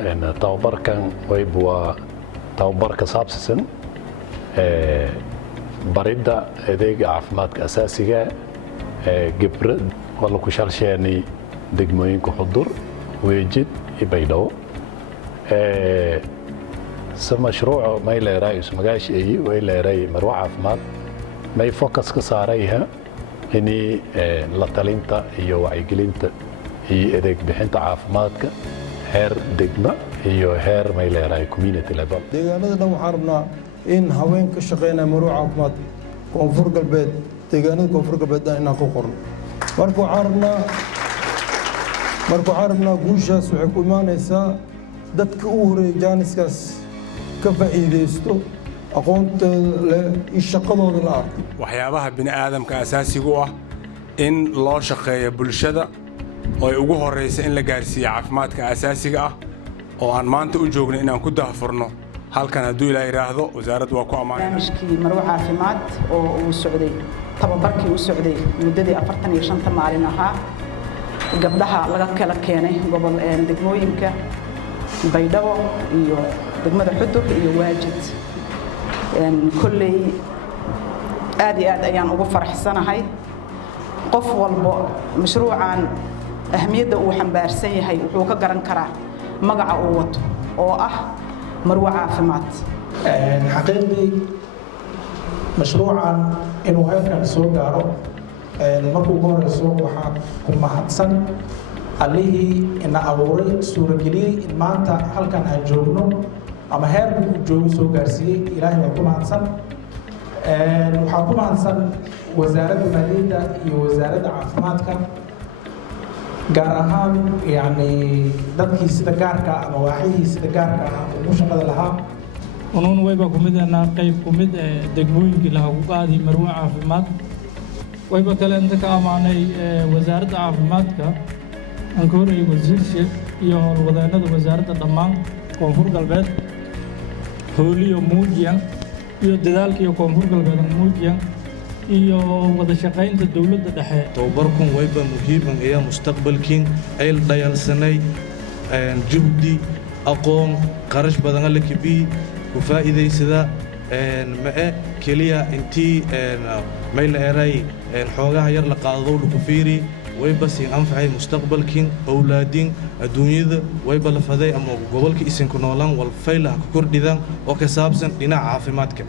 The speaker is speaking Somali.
إن توبر كان ويبوا توبر كصابسن بريدة إذا عفمات أساسية جبر والله كشال شاني دقمين كحضر ويجد يبيدو مشروع ما إلى رئيس مجاش أي وإلى رئيس مروع عفمات ما يفوكس كساريها إني لطلينتا يو عيقلينتا هي إذا بحنت عفماتك هير دقمة هي هير ما إلى رئيس كوميونيتي ليفل. deegaanada dhan waxaan rabnaa in haweenka shaqeynaya maruuca caafimaad koonfur galbeed deegaanada koonfur galbeed inaan ku qorno marka waxaan rabnaa guushaas waxay ku imaanaysaa dadka u horeeya jaaniskaas ka faa'iideysto aqoontooda leh iyo shaqadooda la arko waxyaabaha bini'aadamka asaasiga u ah in loo shaqeeyo bulshada oo ay ugu horeysa in la gaarsiiyo caafimaadka asaasiga ah oo aan maanta u joogno inaan ku daahfurno halkan hadduu ilaa yiraahdo wasaaraddu waa ku ammaanay barnaamijkii maruuca caafimaad oo uu socday tababarkii uu socday muddadii 45 maalin ahaa gabdhaha laga kala keenay gobol degmooyinka baydhabo iyo degmada xudur iyo waajid kulley aad iyo aad ayaan ugu faraxsanahay qof walba mashruucan ahmiyadda uu xambaarsan yahay wuxuu ka garan karaa magaca uu wato oo ah maruuca caafimaad xaqiiqdii mashruucan inuu heerkan soo gaaro markuu ugu horeyso waxaa ku mahadsan allihii ina abuuray suurageliyey in maanta halkan aan joogno ama heerku uu joogo soo gaarsiiyey ilaahay waa ku mahadsan waxaa ku mahadsan wasaaradda maaliyadda iyo wasaaradda caafimaadka gaar ahaan yani dadkii sida gaarka ama waaxyihii sida gaarka ugu shaqada lahaa unuun wayba ku mid ahnaa qayb ku mid degmooyinkii laha ku qaadi maruuca caafimaad wayba kale inta ka ammaanay wasaaradda caafimaadka aan ka horreeyay wasiirshe iyo howlwadeennada wasaaradda dhammaan koonfur galbeed hooliyo muujiyan iyo dadaalkiiyo koonfur galbeed muujiyan iyo wada shaqaynta dawladda dhexe tababarkun wayba muhiiman ayaa mustaqbalkiin ay dhayalsanay juhdi aqoon qarash badan la kibi ku faa'iideysada ma kaliya intii mayl eray xoogaha yar la qaado lagu fiiri wayba siin anfacay mustaqbalkiin awlaadin adduunyada wayba la faday ama gobolka isin ku noolaan wal faylaha ku kordhidaan oo ka saabsan dhinaca caafimaadka